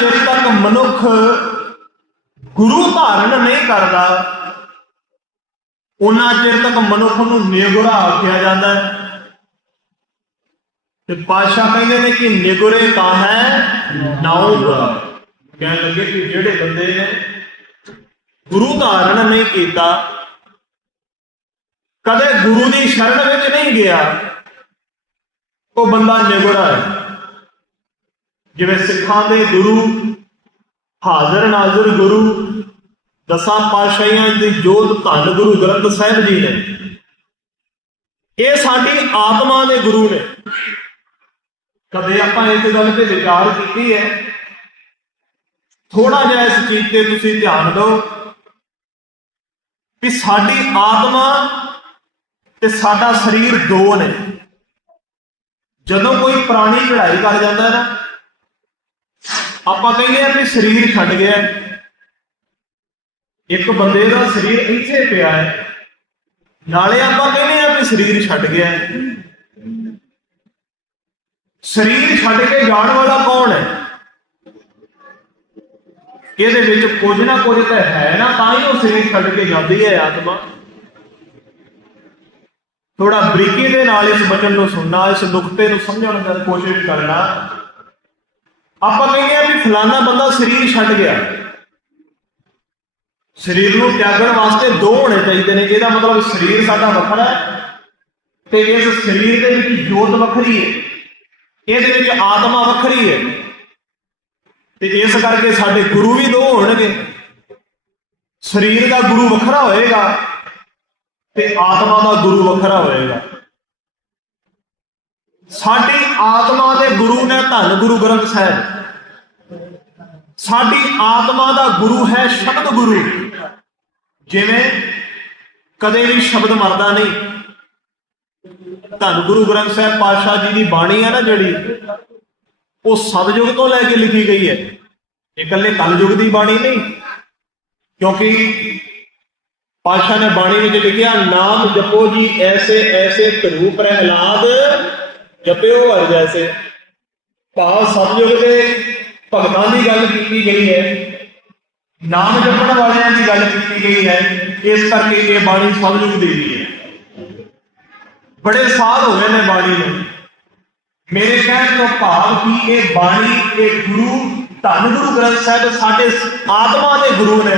ਚਿਰ ਤੱਕ ਮਨੁੱਖ ਗੁਰੂ ਧਾਰਨ ਨਹੀਂ ਕਰਦਾ, ਉਹਨਾਂ ਚਿਰ ਤੱਕ ਮਨੁੱਖ ਨੂੰ ਨਿਗੁਰਾ ਆਖਿਆ ਜਾਂਦਾ ਹੈ। ਤੇ ਪਾਸ਼ਾ ਕਹਿੰਦੇ ਨੇ ਕਿ ਨਿਗੁਰੇ ਤਾਂ ਹੈ, ਨਾਉ ਗੁਰਾ। ਕਹਿਣ ਲੱਗੇ ਕਿ ਜਿਹੜੇ ਬੰਦੇ ਨੇ ਗੁਰੂ ਧਾਰਨ ਨਹੀਂ ਕੀਤਾ, ਕਦੇ ਗੁਰੂ ਦੀ ਸ਼ਰਨ ਵਿੱਚ ਨਹੀਂ ਗਿਆ, ਉਹ ਬੰਦਾ ਨਿਗੁਰਾ ਹੈ। ਜਿਵੇਂ ਸਿੱਖਾਂ ਦੇ ਗੁਰੂ, ਹਾਜ਼ਰ ਨਾਜ਼ਰ ਗੁਰੂ, ਦਸਾਂ ਪਾਤਸ਼ਾਹੀਆਂ ਦੀ ਜੋਤ ਧੰਨ ਗੁਰੂ ਗ੍ਰੰਥ ਸਾਹਿਬ ਜੀ ਨੇ। ਇਹ ਸਾਡੀ ਆਤਮਾ ਦੇ ਗੁਰੂ ਨੇ। ਕਦੇ ਆਪਾਂ ਇਸ ਗੱਲ ਤੇ ਵਿਚਾਰ ਕੀਤੀ ਹੈ? ਥੋੜਾ ਜਿਹਾ ਇਸ ਚੀਜ਼ ਤੇ ਤੁਸੀਂ ਧਿਆਨ ਦਿਓ ਵੀ ਸਾਡੀ ਆਤਮਾ ਤੇ ਸਾਡਾ ਸਰੀਰ ਦੋ ਨੇ। ਜਦੋਂ ਕੋਈ ਪ੍ਰਾਣੀ ਚੜਾਈ ਕਰ ਜਾਂਦਾ ਹੈ ਨਾ ਆਪਾਂ ਕਹਿੰਦੇ ਆ ਕਿ ਸਰੀਰ ਛੱਡ ਗਿਆ ਇੱਕ ਬੰਦੇ ਦਾ ਸਰੀਰ ਇੱਥੇ ਪਿਆ ਹੈ। ਨਾਲੇ ਆਪਾਂ ਕਹਿੰਦੇ ਆ ਵੀ ਸਰੀਰ ਛੱਡ ਗਿਆ ਸਰੀਰ ਛੱਡ ਕੇ ਜਾਣ ਵਾਲਾ ਕੌਣ ਹੈ? ਇਹਦੇ ਵਿੱਚ ਕੁਝ ਨਾ ਕੁਝ ਤਾਂ ਹੈ ਨਾ, ਤਾਂ ਹੀ ਉਹ ਸਰੀਰ ਛੱਡ ਕੇ ਜਾਂਦੀ ਹੈ ਆਤਮਾ। ਥੋੜਾ ਬਰੀਕੀ ਦੇ ਨਾਲ ਇਸ ਬਚਨ ਨੂੰ ਸੁਣਨਾ, ਇਸ ਨੁਕਤੇ ਨੂੰ ਸਮਝਣ ਦੀ ਕੋਸ਼ਿਸ਼ ਕਰਨਾ। ਆਪਾਂ ਕਹਿੰਦੇ ਆ ਵੀ ਫਲਾਣਾ ਬੰਦਾ ਸਰੀਰ ਛੱਡ ਗਿਆ। ਸਰੀਰ ਨੂੰ ਤਿਆਗਣ ਵਾਸਤੇ ਦੋ ਹੋਣੇ ਚਾਹੀਦੇ ਨੇ, ਇਹਦਾ ਮਤਲਬ ਸਰੀਰ ਸਾਡਾ ਵੱਖਰਾ ਹੈ ਤੇ ਇਸ ਸਰੀਰ ਦੇ ਵਿੱਚ ਜੋਤ ਵੱਖਰੀ ਹੈ, ਇਹਦੇ ਵਿੱਚ ਆਤਮਾ ਵੱਖਰੀ ਹੈ। ਤੇ ਇਸ ਕਰਕੇ ਸਾਡੇ ਗੁਰੂ ਵੀ ਦੋ ਹੋਣਗੇ। ਸਰੀਰ ਦਾ ਗੁਰੂ ਵੱਖਰਾ ਹੋਏਗਾ ਤੇ ਆਤਮਾ ਦਾ ਗੁਰੂ ਵੱਖਰਾ ਹੋਏਗਾ। ਸਾਡੀ ਆਤਮਾ ਦੇ ਗੁਰੂ ਨੇ ਧੰਨ ਗੁਰੂ ਗ੍ਰੰਥ ਸਾਹਿਬ। ਸਾਡੀ ਆਤਮਾ ਦਾ ਗੁਰੂ ਹੈ ਸ਼ਬਦ ਗੁਰੂ। ਜਿਵੇਂ ਕਦੇ ਵੀ ਸ਼ਬਦ ਮਰਦਾ ਨਹੀਂ। ਧੰਨ ਗੁਰੂ ਗ੍ਰੰਥ ਸਾਹਿਬ ਪਾਤਸ਼ਾਹ ਜੀ ਦੀ ਬਾਣੀ ਹੈ ਨਾ ਜਿਹੜੀ, ਉਹ ਸਤਜੁਗ ਤੋਂ ਲੈ ਕੇ ਲਿਖੀ ਗਈ ਹੈ। ਇਹ ਇਕੱਲੇ ਕਲਯੁਗ ਦੀ ਬਾਣੀ ਨਹੀਂ। ਕਿਉਂਕਿ ਪਾਤਸ਼ਾਹ ਨੇ ਬਾਣੀ ਵਿੱਚ ਲਿਖਿਆ, ਨਾਮ ਜਪੋ ਜੀ ਐਸੇ ਐਸੇ ਧਰੂ ਪ੍ਰਹਿਲਾਦ ਜਪਿਓ ਹਰ ਜੈਸੇ। ਭਾਵ ਸਤਜੁਗ ਦੇ ਭਗਤਾਂ ਦੀ ਗੱਲ ਕੀਤੀ ਗਈ ਹੈ। ਨਾਮ ਜਪਣ ਵਾਲਿਆਂ ਦੀ ਗੱਲ ਕੀਤੀ ਗਈ ਹੈ। ਇਸ ਕਰਕੇ ਇਹ ਬਾਣੀ ਸਤਜੁਗ ਦੀ ਵੀ ਹੈ। ਬੜੇ ਸਾਲ ਹੋ ਗਏ ਨੇ ਬਾਣੀ ਨੂੰ। ਮੇਰੇ ਕਹਿਣ ਤੋਂ ਭਾਵ ਕਿ ਇਹ ਬਾਣੀ ਇਹ ਗੁਰੂ, ਧੰਨ ਗੁਰੂ ਗ੍ਰੰਥ ਸਾਹਿਬ ਸਾਡੇ ਆਤਮਾ ਦੇ ਗੁਰੂ ਨੇ।